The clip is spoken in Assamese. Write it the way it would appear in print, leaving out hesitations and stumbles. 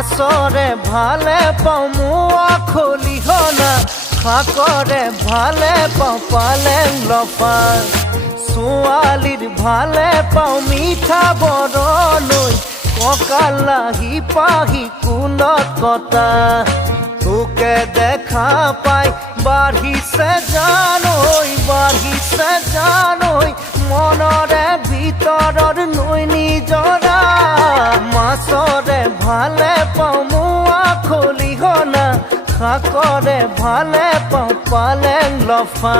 মাছৰে ভালে পাওঁ মোৱা খলিহনা শাকৰে ভালে পাওঁ পালেং লফা ছোৱালীৰ ভালে পাওঁ মিঠা বৰণৈ কঁকালাহি পাহি কুলত কটা তোকে দেখা পাই বাঢ়িছে জানৈ মনৰে ভিতৰৰ নৈ নিজৰা মাছৰে ভালে পাওঁ মোৱা খলিহনা শাকৰে ভালে পাওঁ পালেং লফা